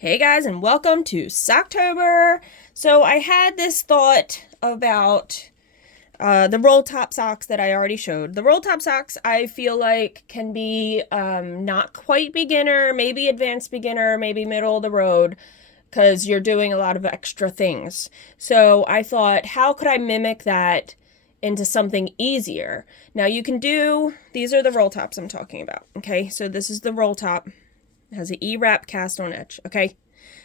Hey guys, and welcome to Socktober. So I had this thought about the roll top socks that I already showed. The roll top socks I feel like can be not quite beginner, maybe advanced beginner, maybe middle of the road, because you're doing a lot of extra things. So I thought, how could I mimic that into something easier? Now you can do, these are the roll tops I'm talking about, okay? So this is the roll top. It has an E-wrap cast on edge, okay?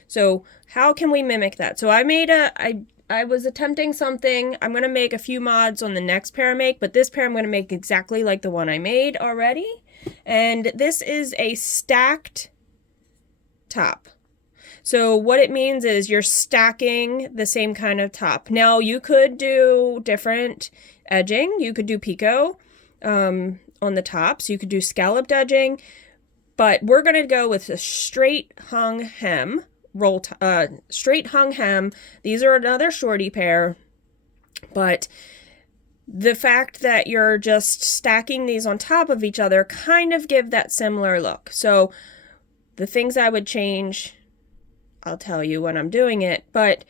So how can we mimic that? So I was attempting something. I'm going to make a few mods on the next pair I make, but this pair I'm going to make exactly like the one I made already. And this is a stacked top. So what it means is you're stacking the same kind of top. Now you could do different edging. You could do picot on the top. So you could do scalloped edging. But we're going to go with a straight hung hem, straight hung hem. These are another Shortie pair, but the fact that you're just stacking these on top of each other kind of give that similar look. So the things I would change, I'll tell you when I'm doing it, but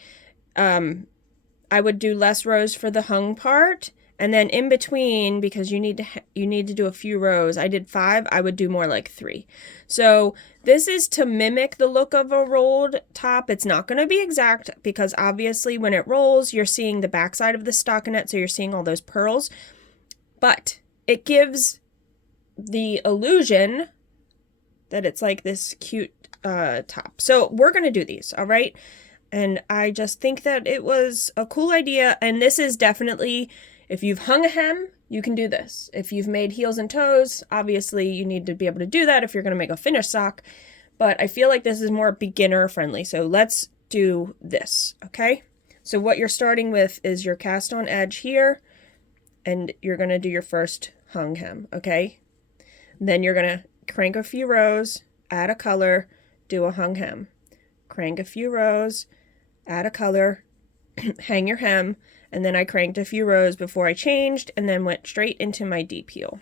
I would do less rows for the hung part. And then in between, because you need to do a few rows, I did 5, I would do more like 3. So this is to mimic the look of a rolled top. It's not going to be exact because obviously when it rolls, you're seeing the backside of the stockinette, so you're seeing all those pearls. But it gives the illusion that it's like this cute top. So we're going to do these, all right? And I just think that it was a cool idea, and this is definitely... If you've hung a hem, you can do this. If you've made heels and toes, obviously you need to be able to do that if you're going to make a finished sock. But I feel like this is more beginner friendly. So let's do this, okay? So what you're starting with is your cast on edge here, and you're going to do your first hung hem, okay? Then you're going to crank a few rows, add a color, do a hung hem. Crank a few rows, add a color, hang your hem, and then I cranked a few rows before I changed and then went straight into my D-peel.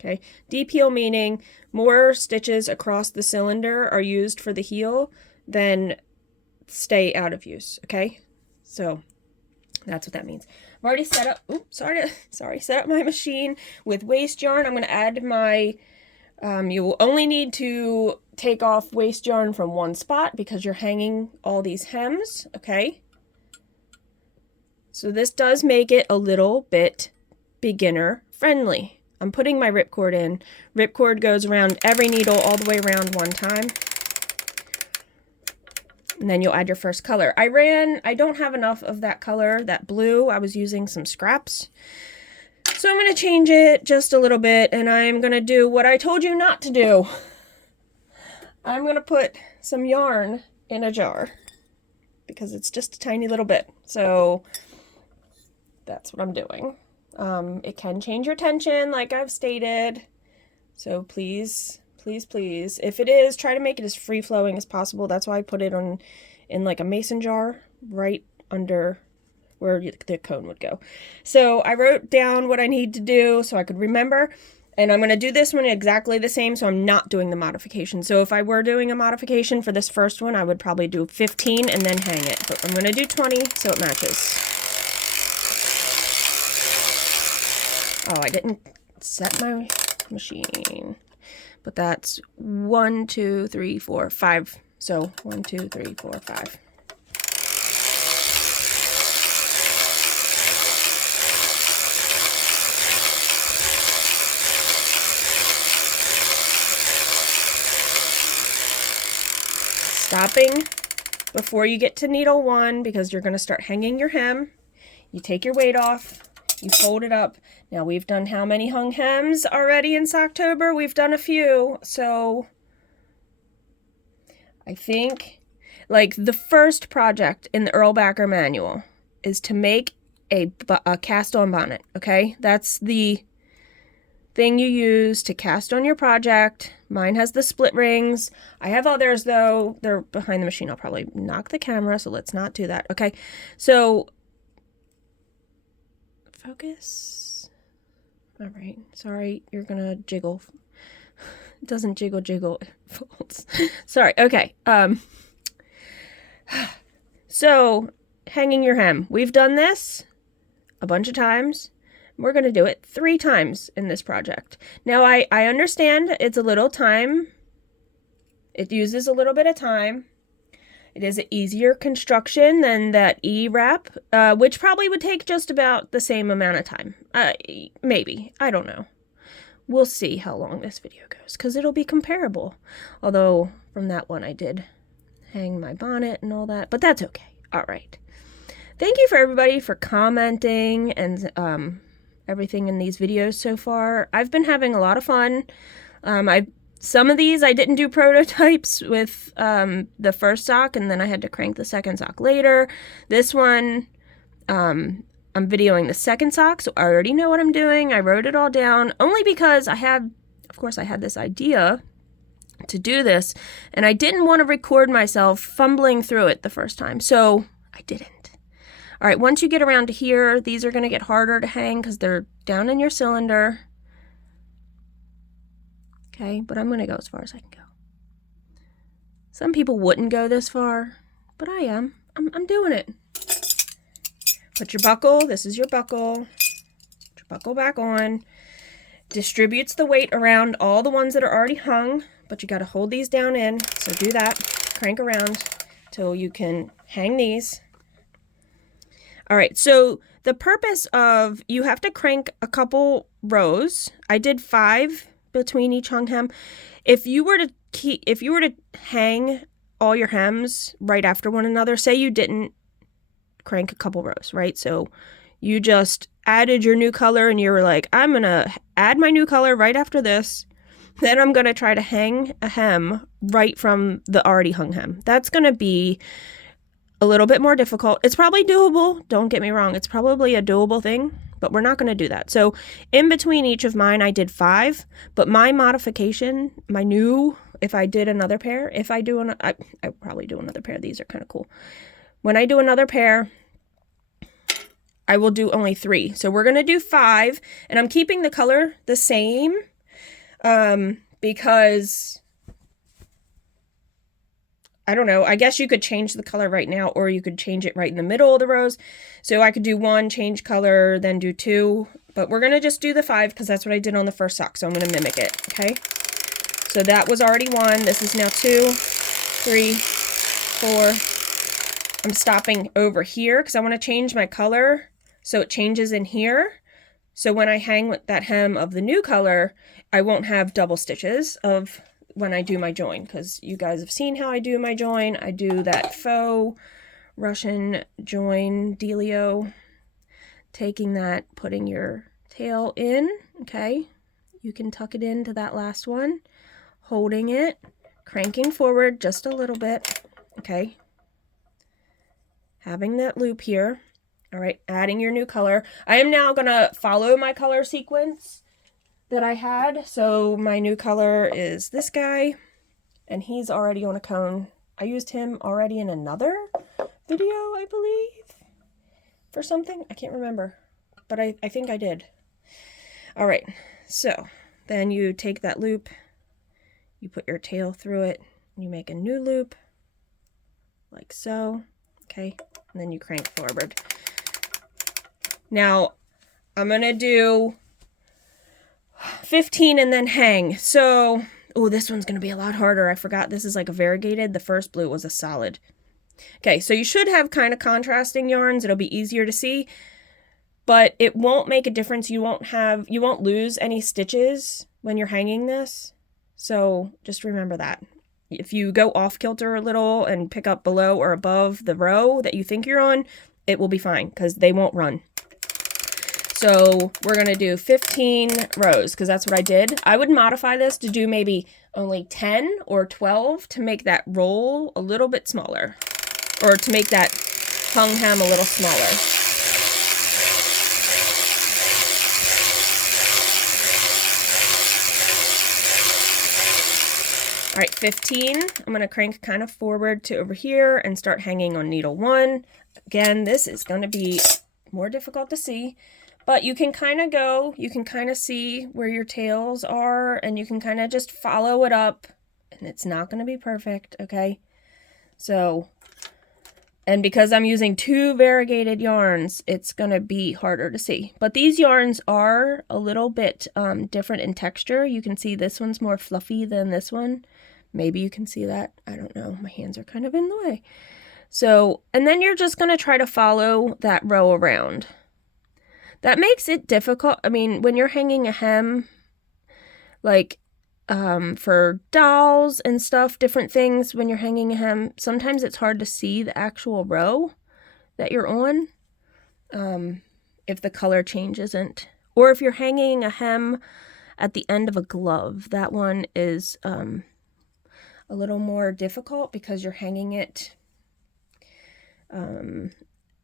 Okay, D-peel meaning more stitches across the cylinder are used for the heel than stay out of use, okay? So that's what that means. I've already set up, oops, set up my machine with waste yarn. I'm going to add my, you will only need to take off waste yarn from one spot because you're hanging all these hems, okay? So this does make it a little bit beginner friendly. I'm putting my ripcord in. Ripcord goes around every needle all the way around one time. And then you'll add your first color. I don't have enough of that color, that blue. I was using some scraps. So I'm going to change it just a little bit, and I'm going to do what I told you not to do. I'm going to put some yarn in a jar because it's just a tiny little bit. So that's what I'm doing. It can change your tension, like I've stated. So please, please, please, if it is, try to make it as free-flowing as possible. That's why I put it in like a mason jar right under where the cone would go. So I wrote down what I need to do so I could remember. And I'm going to do this one exactly the same, so I'm not doing the modification. So if I were doing a modification for this first one, I would probably do 15 and then hang it. But I'm going to do 20 so it matches. Oh, I didn't set my machine, but that's 1, 2, 3, 4, 5. So 1, 2, 3, 4, 5. Stopping before you get to needle 1 because you're going to start hanging your hem. You take your weight off. You fold it up. Now we've done how many hung hems already in Socktober? We've done a few. So I think like the first project in the Erlbacher manual is to make a cast on bonnet. Okay, that's the thing you use to cast on your project. Mine has the split rings. I have others though. They're behind the machine. I'll probably knock the camera, so let's not do that. Okay, so focus. All right, sorry, you're gonna jiggle It doesn't jiggle, jiggle, it folds. Sorry, okay. So, hanging your hem. We've done this a bunch of times. We're going to do it 3 times in this project. Now, I understand it's a little time. It uses a little bit of time. It is an easier construction than that E-wrap, which probably would take just about the same amount of time. Maybe. I don't know. We'll see how long this video goes, because it'll be comparable. Although, from that one I did hang my bonnet and all that, but that's okay. All right. Thank you for everybody for commenting and everything in these videos so far. I've been having a lot of fun. Some of these I didn't do prototypes with the first sock, and then I had to crank the second sock later. This one, I'm videoing the second sock, so I already know what I'm doing. I wrote it all down, only because I had this idea to do this, and I didn't want to record myself fumbling through it the first time, so I didn't. All right, once you get around to here, these are going to get harder to hang because they're down in your cylinder. Okay, but I'm going to go as far as I can go. Some people wouldn't go this far, but I am. I'm doing it. Put your buckle. This is your buckle. Put your buckle back on. Distributes the weight around all the ones that are already hung, but you got to hold these down in. So do that. Crank around till you can hang these. All right, so the purpose of, you have to crank a couple rows. I did 5 between each hung hem. If you were to hang all your hems right after one another, say you didn't crank a couple rows, right? So you just added your new color and you were like, I'm gonna add my new color right after this. Then I'm gonna try to hang a hem right from the already hung hem. That's gonna be a little bit more difficult. It's probably doable. Don't get me wrong. It's probably a doable thing, but we're not going to do that. So in between each of mine, I did 5, but my modification, if I did another pair, I probably do another pair. These are kind of cool. When I do another pair, I will do only 3. So we're going to do 5, and I'm keeping the color the same, because I don't know, I guess you could change the color right now, or you could change it right in the middle of the rows. So I could do 1, change color, then do 2, but we're going to just do the 5 because that's what I did on the first sock, so I'm going to mimic it, okay? So that was already 1, this is now 2, 3, 4. I'm stopping over here because I want to change my color so it changes in here. So when I hang with that hem of the new color, I won't have double stitches of when I do my join, because you guys have seen how I do my join. I do that faux Russian join dealio, taking that, putting your tail in, okay? You can tuck it into that last one, holding it, cranking forward just a little bit, okay? Having that loop here, all right, adding your new color. I am now gonna follow my color sequence that I had. So my new color is this guy, and he's already on a cone. I used him already in another video, I believe, for something. I can't remember, but I think I did. All right, so then you take that loop, you put your tail through it, you make a new loop, like so, okay, and then you crank forward. Now, I'm gonna do 15 and then hang. So, oh, this one's going to be a lot harder. I forgot this is like a variegated. The first blue was a solid. Okay, so you should have kind of contrasting yarns. It'll be easier to see, but it won't make a difference. You won't lose any stitches when you're hanging this. So just remember that. If you go off kilter a little and pick up below or above the row that you think you're on, it will be fine because they won't run. So we're going to do 15 rows because that's what I did. I would modify this to do maybe only 10 or 12 to make that roll a little bit smaller, or to make that hung hem a little smaller. All right, 15. I'm going to crank kind of forward to over here and start hanging on needle 1. Again, this is going to be more difficult to see, But you can kind of go, you can kind of see where your tails are, and you can kind of just follow it up, and it's not going to be perfect, okay? So, and because I'm using 2 variegated yarns, it's going to be harder to see. But these yarns are a little bit different in texture. You can see this one's more fluffy than this one. Maybe you can see that. I don't know. My hands are kind of in the way. So, and then you're just going to try to follow that row around. That makes it difficult. I mean, when you're hanging a hem, like for dolls and stuff, different things, when you're hanging a hem, sometimes it's hard to see the actual row that you're on if the color change isn't. Or if you're hanging a hem at the end of a glove, that one is a little more difficult because you're hanging it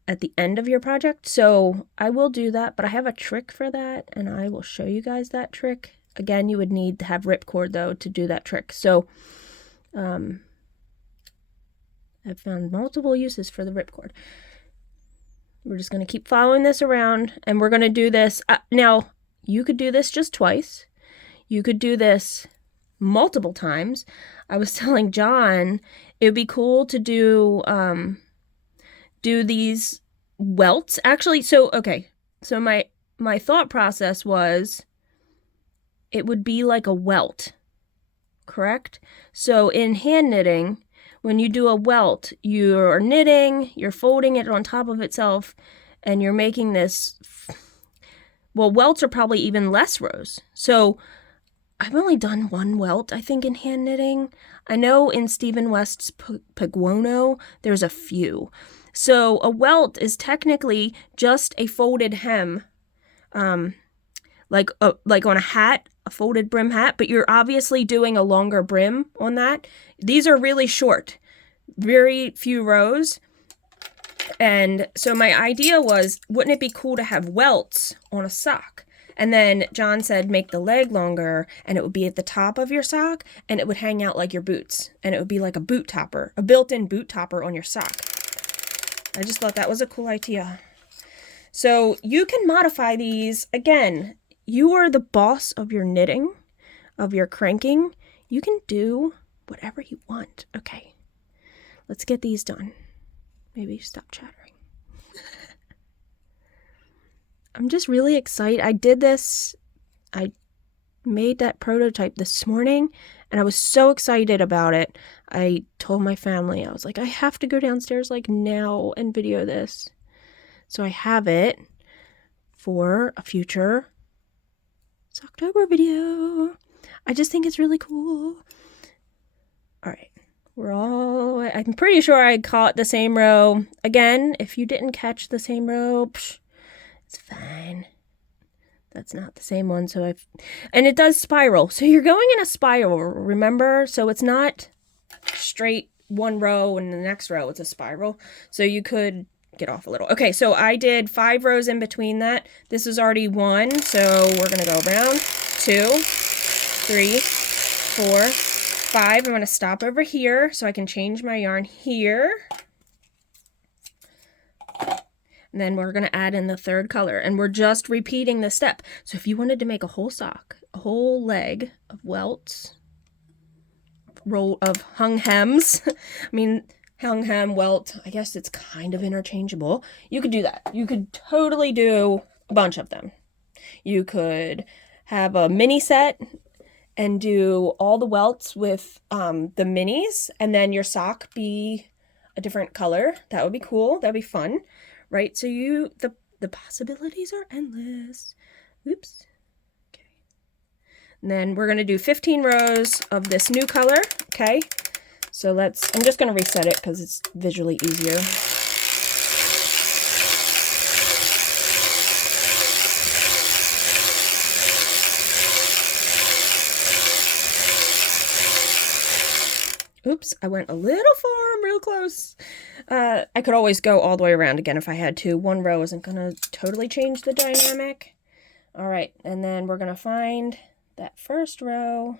at the end of your project. So I will do that, but I have a trick for that, and I will show you guys that trick. Again, you would need to have ripcord though to do that trick. So I've found multiple uses for the ripcord. We're just going to keep following this around, and we're going to do this. Now, you could do this just twice. You could do this multiple times. I was telling John it would be cool to do these welts. Actually, so my thought process was it would be like a welt, correct? So in hand knitting, when you do a welt, you're knitting, you're folding it on top of itself, and you're making this, well, welts are probably even less rows. So I've only done 1 welt, I think, in hand knitting. I know in Stephen West's Piguono, there's a few. So a welt is technically just a folded hem, like on a hat, a folded brim hat, but you're obviously doing a longer brim on that. These are really short, very few rows. And so my idea was, wouldn't it be cool to have welts on a sock? And then John said, make the leg longer, and it would be at the top of your sock, and it would hang out like your boots. And it would be like a boot topper, a built-in boot topper on your sock. I just thought that was a cool idea. So you can modify these. Again, you are the boss of your knitting, of your cranking. You can do whatever you want. Okay, let's get these done. Maybe stop chattering. I'm just really excited. I did this. I made that prototype this morning, and I was so excited about it. I told my family, I was like, I have to go downstairs like now and video this. So I have it for a future Socktober video. I just think it's really cool. All right. I'm pretty sure I caught the same row. Again, if you didn't catch the same row, it's fine. That's not the same one. And it does spiral. So you're going in a spiral, remember? So it's not straight 1 row and the next row it's a spiral. So you could get off a little. Okay, so I did 5 rows in between that. This is already 1, so we're going to go around 2, 3, 4, 5. I'm going to stop over here so I can change my yarn here. And then we're going to add in the 3rd color, and we're just repeating this step. So if you wanted to make a whole sock, a whole leg of welts, row of hung hems, I mean, hung hem, welt, I guess it's kind of interchangeable. You could do that. You could totally do a bunch of them. You could have a mini set and do all the welts with the minis, and then your sock be a different color. That would be cool. That'd be fun. Right, so the possibilities are endless. Oops. Okay. And then we're going to do 15 rows of this new color, okay? So I'm just going to reset it because it's visually easier. Oops, I went a little far. I'm real close. I could always go all the way around again if I had to. 1 row isn't going to totally change the dynamic. All right, and then we're going to find that 1st row,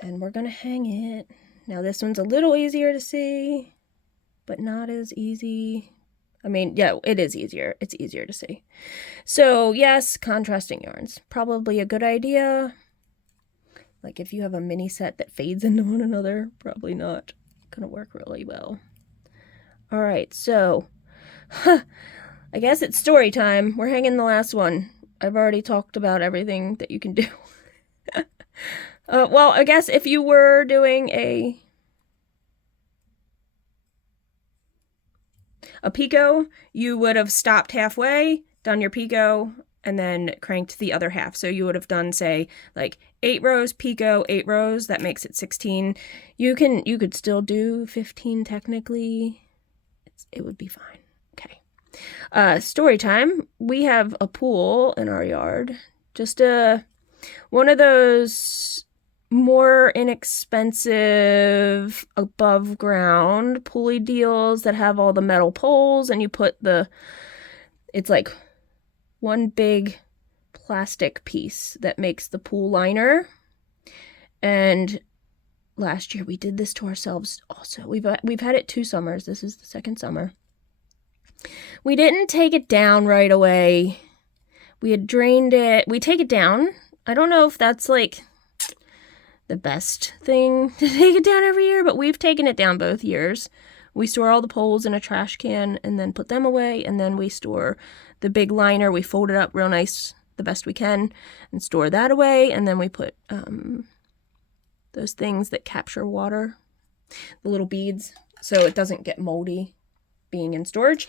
and we're going to hang it. Now this one's a little easier to see, but not as easy I mean, yeah, it is easier. It's easier to see. So yes, contrasting yarns, probably a good idea. Like if you have a mini set that fades into one another, probably not gonna work really well. All right, so I guess it's story time. We're hanging the last one. I've already talked about everything that you can do. Well, I guess if you were doing a picot, you would have stopped halfway, done your picot, and then cranked the other half. So you would have done, say, like 8 rows picot, 8 rows. That makes it 16. You could still do 15 technically. It would be fine. Okay. Story time. We have a pool in our yard. Just one of those more inexpensive above ground pulley deals that have all the metal poles, and you put it's like one big plastic piece that makes the pool liner. And last year we did this to ourselves also. We've had it 2 summers. This is the 2nd summer. We didn't take it down right away. We had drained it. We take it down. I don't know if that's like the best thing to take it down every year, but we've taken it down both years. We store all the poles in a trash can and then put them away, and then we store the big liner. We fold it up real nice the best we can and store that away, and then we put those things that capture water, the little beads, so it doesn't get moldy being in storage.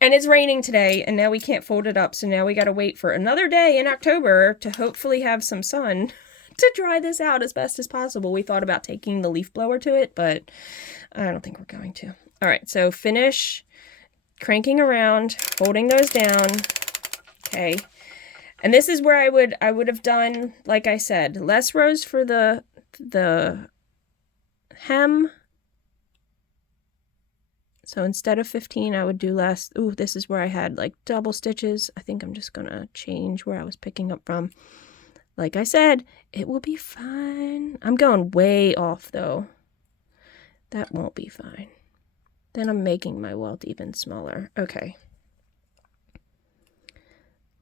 And it's raining today, and now we can't fold it up, so now we gotta wait for another day in October to hopefully have some sun to dry this out as best as possible. We thought about taking the leaf blower to it, but I don't think we're going to. All right, so finish cranking around, holding those down. Okay. And this is where I would have done, like I said, less rows for the hem. So instead of 15, I would do less. Ooh, this is where I had like double stitches. I think I'm just gonna change where I was picking up from. Like I said, it will be fine. I'm going way off though. That won't be fine. Then I'm making my welt even smaller. Okay.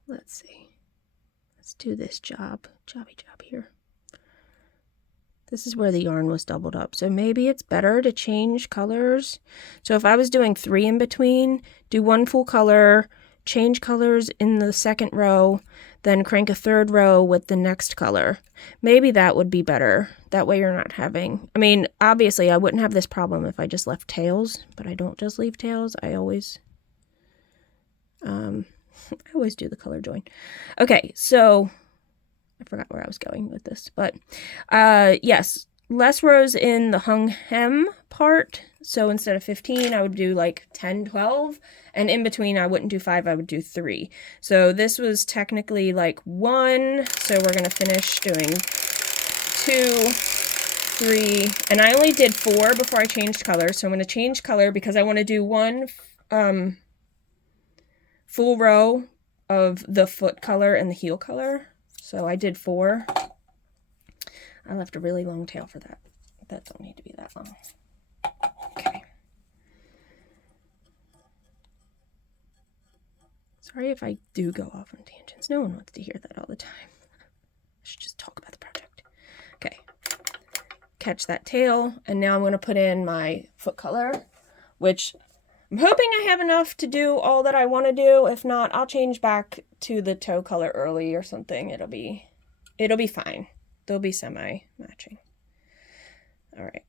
Let's see. Let's do this jobby job here. This is where the yarn was doubled up. So maybe it's better to change colors. So if I was doing 3 in between, do 1 full color, change colors in the 2nd row, then crank a 3rd row with the next color. Maybe that would be better. That way you're not having, I mean, obviously I wouldn't have this problem if I just left tails, but I don't just leave tails. I always do the color join. Okay, so I forgot where I was going with this, but yes, less rows in the hung hem part. So instead of 15, I would do like 10, 12, and in between I wouldn't do 5, I would do 3. So this was technically like 1, so we're going to finish doing 2, 3, and I only did 4 before I changed color. So I'm going to change color because I want to do 1 full row of the foot color and the heel color. So I did 4. I left a really long tail for that. That don't need to be that long. Okay. Sorry if I do go off on tangents. No one wants to hear that all the time. I should just talk about the project. Okay. Catch that tail, and now I'm going to put in my foot color, which I'm hoping I have enough to do all that I want to do. If not, I'll change back to the toe color early or something. It'll be fine. They'll be semi-matching. All right.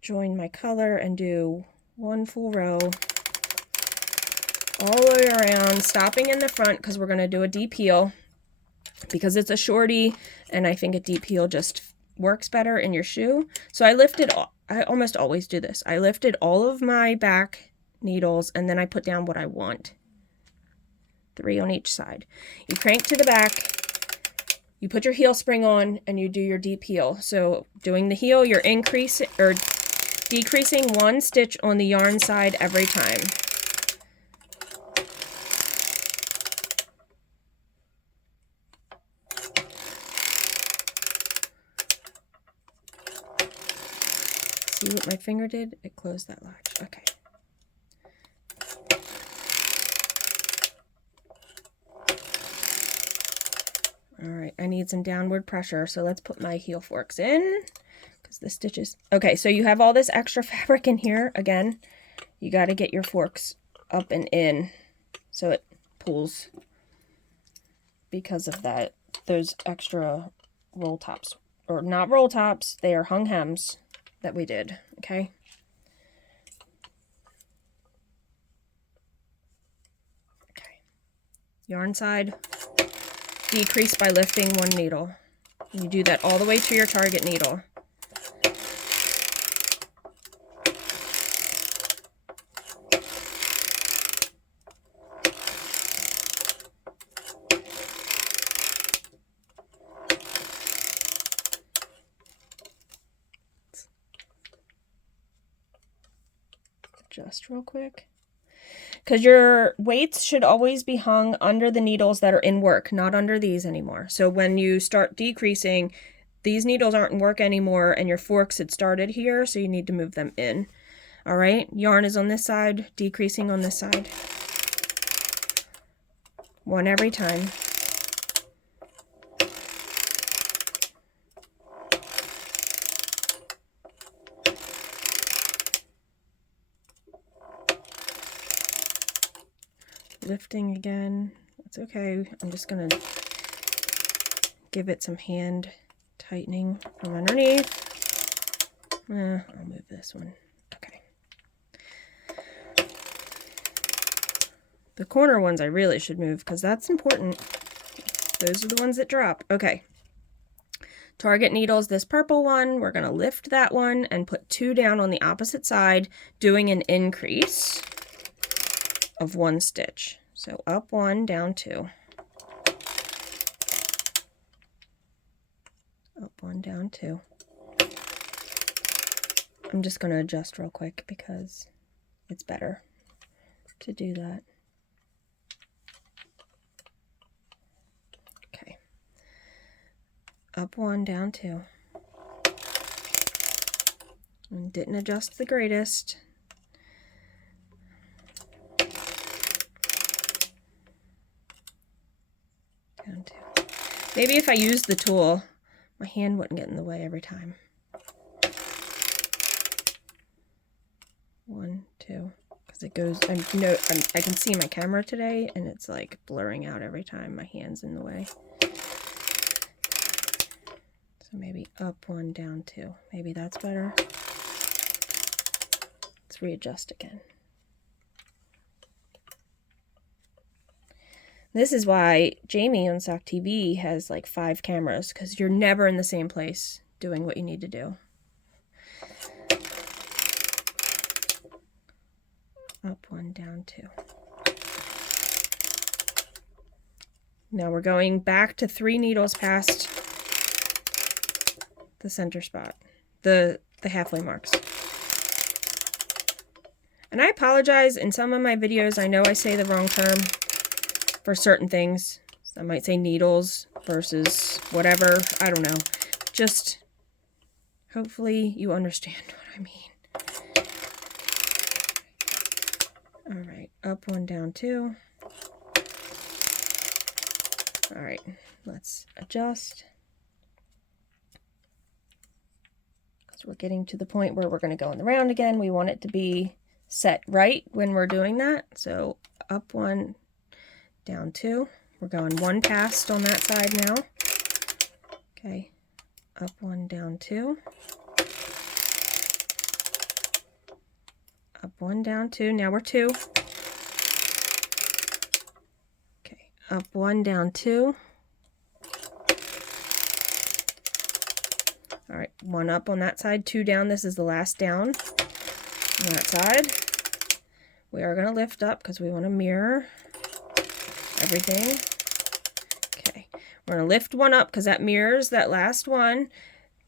Join my color and do 1 full row all the way around, stopping in the front because we're going to do a deep heel because it's a shorty, and I think a deep heel just works better in your shoe. So I almost always do this. I lifted all of my back needles, and then I put down what I want. 3 on each side. You crank to the back, you put your heel spring on, and you do your deep heel. So doing the heel, you're increasing or decreasing 1 stitch on the yarn side every time. See what my finger did? It closed that latch. Okay. All right, I need some downward pressure, so let's put my heel forks in, because the stitches... Okay, so you have all this extra fabric in here. Again, you got to get your forks up and in so it pulls because of that. Those extra roll tops, or not roll tops, they are hung hems that we did, okay? Okay. Yarn side, decrease by lifting one needle. You do that all the way to your target needle. Just real quick. Because your weights should always be hung under the needles that are in work, not under these anymore. So when you start decreasing, these needles aren't in work anymore, and your forks had started here, so you need to move them in. All right, yarn is on this side, decreasing on this side. One every time. Lifting again. That's okay. I'm just gonna give it some hand tightening from underneath. I'll move this one. Okay. The corner ones I really should move because that's important. Those are the ones that drop. Okay. Target needles, this purple one, we're gonna lift that one and put 2 down on the opposite side, doing an increase of 1 stitch. So up 1, down 2. Up 1, down 2. I'm just going to adjust real quick because it's better to do that. Okay. Up 1, down 2. And didn't adjust the greatest. Down 2. Maybe if I used the tool, my hand wouldn't get in the way every time. 1, 2, because it goes. I can see my camera today, and it's like blurring out every time my hand's in the way. So maybe up 1, down 2. Maybe that's better. Let's readjust again. This is why Jamie on Sock TV has like 5 cameras, because you're never in the same place doing what you need to do. Up 1, down 2. Now we're going back to 3 needles past the center spot, the halfway marks. And I apologize, in some of my videos I know I say the wrong term for certain things. I might say needles versus whatever, I don't know. Just hopefully you understand what I mean. All right, up 1, down 2. All right, let's adjust. Because we're getting to the point where we're going to go in the round again. We want it to be set right when we're doing that. So up 1, down 2. We're going 1 past on that side now. Okay, up 1, down 2. Up 1, down 2. Now we're 2. Okay, up 1, down 2. All right, 1 up on that side, 2 down. This is the last down on that side. We are going to lift up because we want to mirror everything. Okay, we're going to lift 1 up because that mirrors that last one,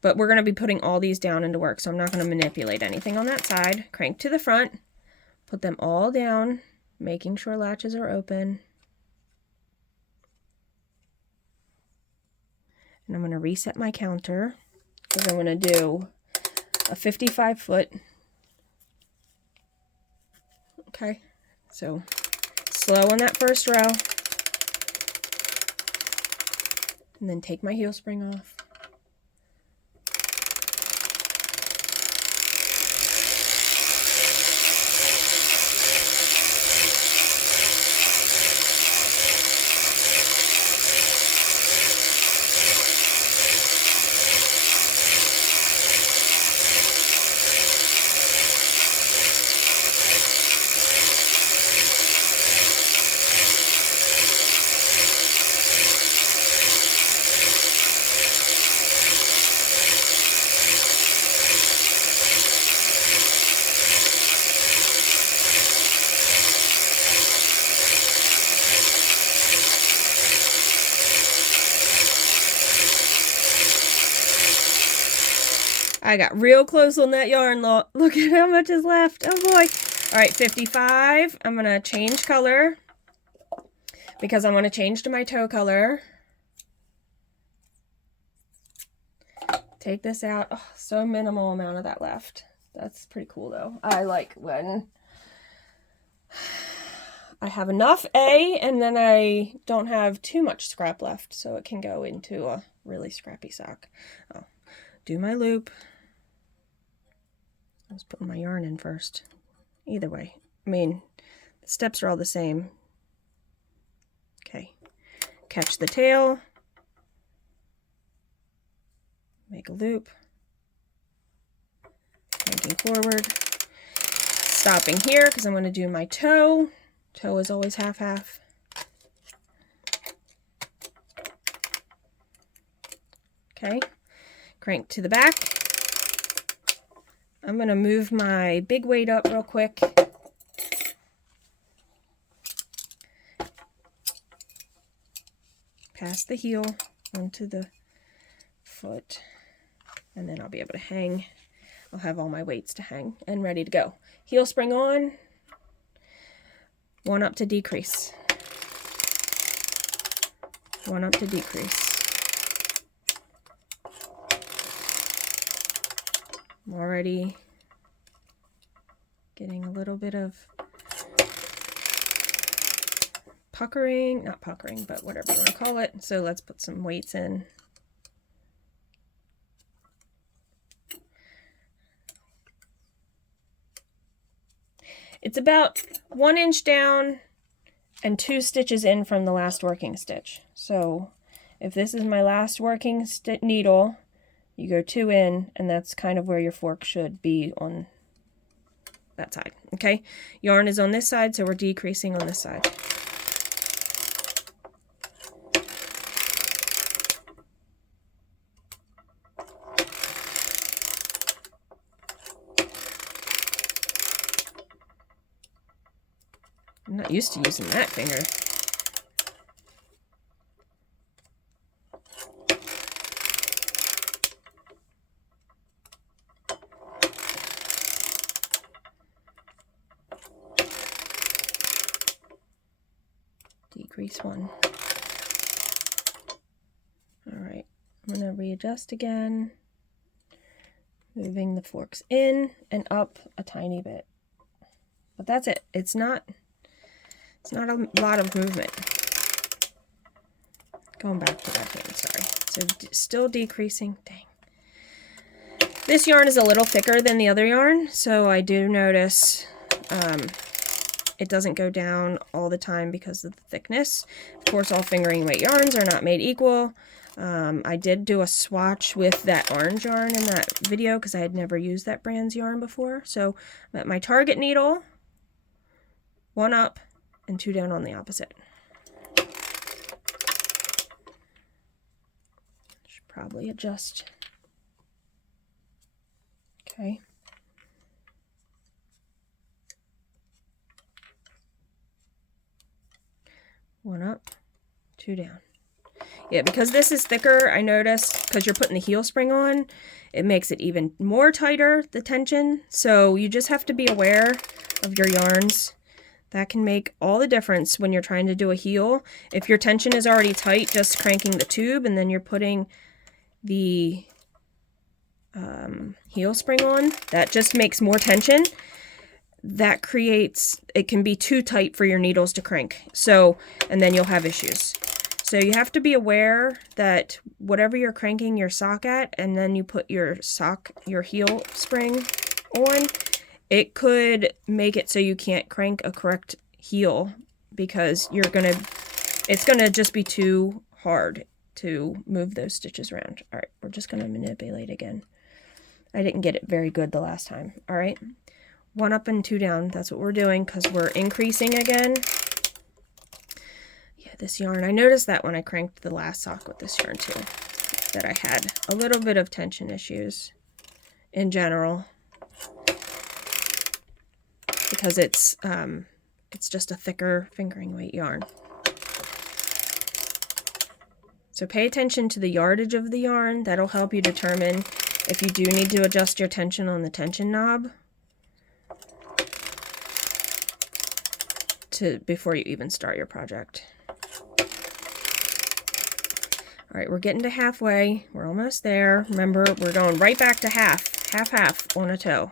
but we're going to be putting all these down into work, so I'm not going to manipulate anything on that side. Crank to the front, put them all down, making sure latches are open. And I'm going to reset my counter because I'm going to do a 55-foot. Okay, so slow on that first row. And then take my heel spring off. I got real close on that yarn. Look at how much is left. Oh boy. All right, 55. I'm going to change color because I want to change to my toe color. Take this out. Oh, so minimal amount of that left. That's pretty cool though. I like when I have enough and then I don't have too much scrap left, so it can go into a really scrappy sock. Oh, do my loop. I was putting my yarn in first. Either way, I mean, the steps are all the same. Okay, catch the tail, make a loop, cranking forward, stopping here because I'm going to do my toe. Toe is always half-half. Okay, crank to the back. I'm going to move my big weight up real quick. Past the heel onto the foot. And then I'll be able to hang. I'll have all my weights to hang and ready to go. Heel spring on. One up to decrease. One up to decrease. I'm already getting a little bit of puckering, not puckering, but whatever you want to call it. So let's put some weights in. It's about 1 inch down and 2 stitches in from the last working stitch. So if this is my last working needle, you go 2 in, and that's kind of where your fork should be on that side. Okay, yarn is on this side, so we're decreasing on this side. I'm not used to using that finger. Decrease 1. All right, I'm going to readjust again, moving the forks in and up a tiny bit. But that's it. It's not a lot of movement. Going back to that hand, sorry. So still decreasing. Dang. This yarn is a little thicker than the other yarn, so I do notice it doesn't go down all the time because of the thickness. Of course, all fingering weight yarns are not made equal. I did do a swatch with that orange yarn in that video because I had never used that brand's yarn before. So I'm at my target needle, 1 up and 2 down on the opposite. Should probably adjust. Okay. One up, 2 down. Yeah, because this is thicker, I noticed, because you're putting the heel spring on, it makes it even more tighter, the tension. So you just have to be aware of your yarns. That can make all the difference when you're trying to do a heel. If your tension is already tight, just cranking the tube and then you're putting the heel spring on, that just makes more tension. That creates, it can be too tight for your needles to crank. So, and then you'll have issues. So you have to be aware that whatever you're cranking your sock at, and then you put your heel spring on, it could make it so you can't crank a correct heel because it's gonna just be too hard to move those stitches around. All right, we're just gonna manipulate again. I didn't get it very good the last time. All right, 1 up and 2 down. That's what we're doing because we're increasing again. Yeah, this yarn, I noticed that when I cranked the last sock with this yarn too, that I had a little bit of tension issues in general because it's just a thicker fingering weight yarn. So pay attention to the yardage of the yarn. That'll help you determine if you do need to adjust your tension on the tension knob before you even start your project. All right, we're getting to halfway. We're almost there. Remember, we're going right back to half on a toe.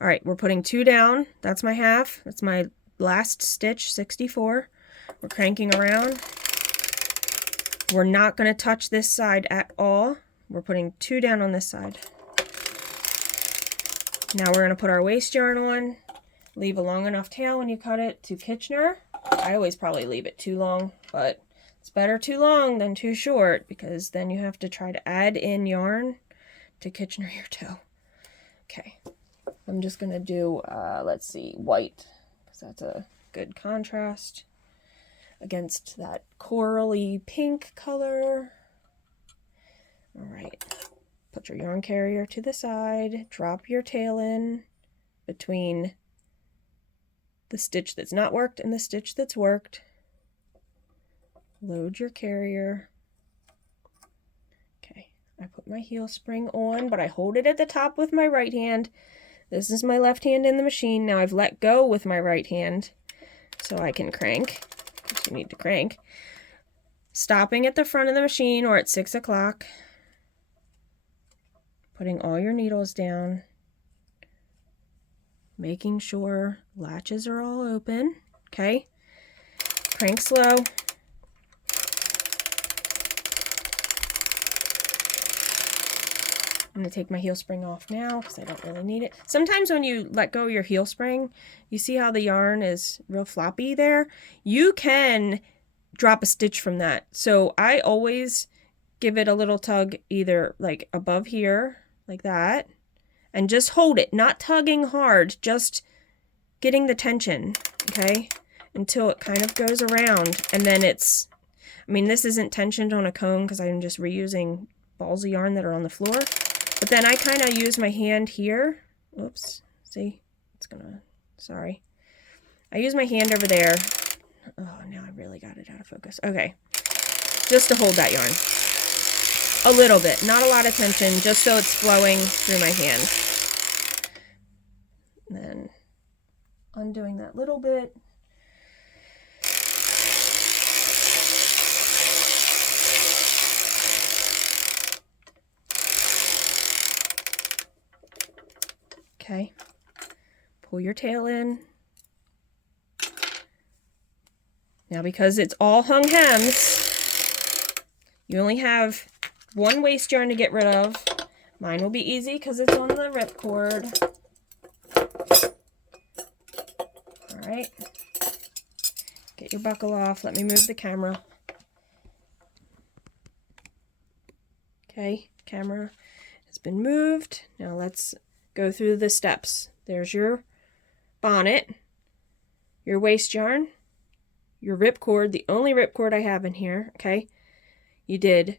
All right, we're putting 2 down. That's my half. That's my last stitch, 64. We're cranking around. We're not going to touch this side at all. We're putting 2 down on this side. Now we're going to put our waste yarn on. Leave a long enough tail when you cut it to Kitchener. I always probably leave it too long, but it's better too long than too short because then you have to try to add in yarn to Kitchener your toe. Okay, I'm just going to do, let's see, white, because that's a good contrast against that corally pink color. All right, put your yarn carrier to the side, drop your tail in between the stitch that's not worked and the stitch that's worked. Load your carrier. Okay, I put my heel spring on, but I hold it at the top with my right hand. This is my left hand in the machine. Now I've let go with my right hand so I can crank, because you need to crank. Stopping at the front of the machine or at 6 o'clock. Putting all your needles down. Making sure latches are all open. Okay. Crank slow. I'm going to take my heel spring off now because I don't really need it. Sometimes when you let go of your heel spring, you see how the yarn is real floppy there? You can drop a stitch from that. So I always give it a little tug either like above here, like that, and just hold it, not tugging hard, just getting the tension, okay, until it kind of goes around. And then it's, I mean, this isn't tensioned on a cone because I'm just reusing balls of yarn that are on the floor. But then I kind of use my hand here. Oops, see, it's gonna, sorry. I use my hand over there. Oh, now I really got it out of focus. Okay, just to hold that yarn. A little bit, not a lot of tension, just so it's flowing through my hand. And then undoing that little bit. Okay, pull your tail in. Now because it's all hung hems, you only have 1 waste yarn to get rid of. Mine will be easy because it's on the ripcord. All right, get your buckle off. Let me move the camera. Okay, camera has been moved. Now let's go through the steps. There's your bonnet, your waste yarn, your ripcord, the only ripcord I have in here, okay? You did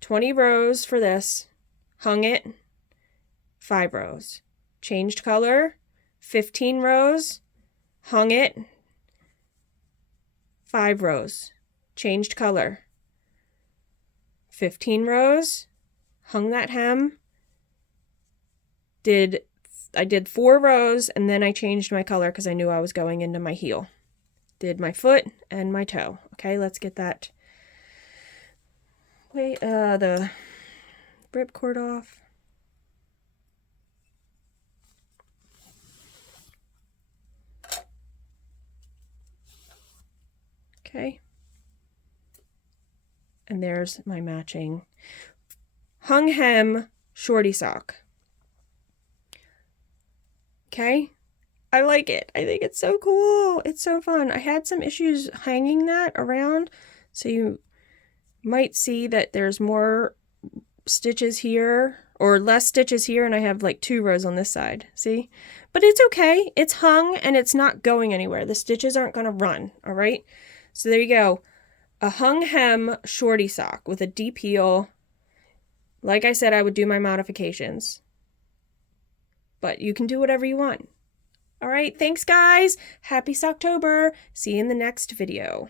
20 rows for this, hung it, 5 rows. Changed color, 15 rows, hung it, 5 rows. Changed color, 15 rows, hung that hem, I did 4 rows, and then I changed my color because I knew I was going into my heel. Did my foot and my toe. Okay, let's get that the ripcord off. Okay. And there's my matching hung hem shorty sock. Okay, I like it. I think it's so cool. It's so fun. I had some issues hanging that around, so you might see that there's more stitches here or less stitches here, and I have like 2 rows on this side. See? But it's okay. It's hung and it's not going anywhere. The stitches aren't going to run. All right. So there you go. A hung hem shorty sock with a deep heel. Like I said, I would do my modifications, but you can do whatever you want. All right. Thanks, guys. Happy Socktober. See you in the next video.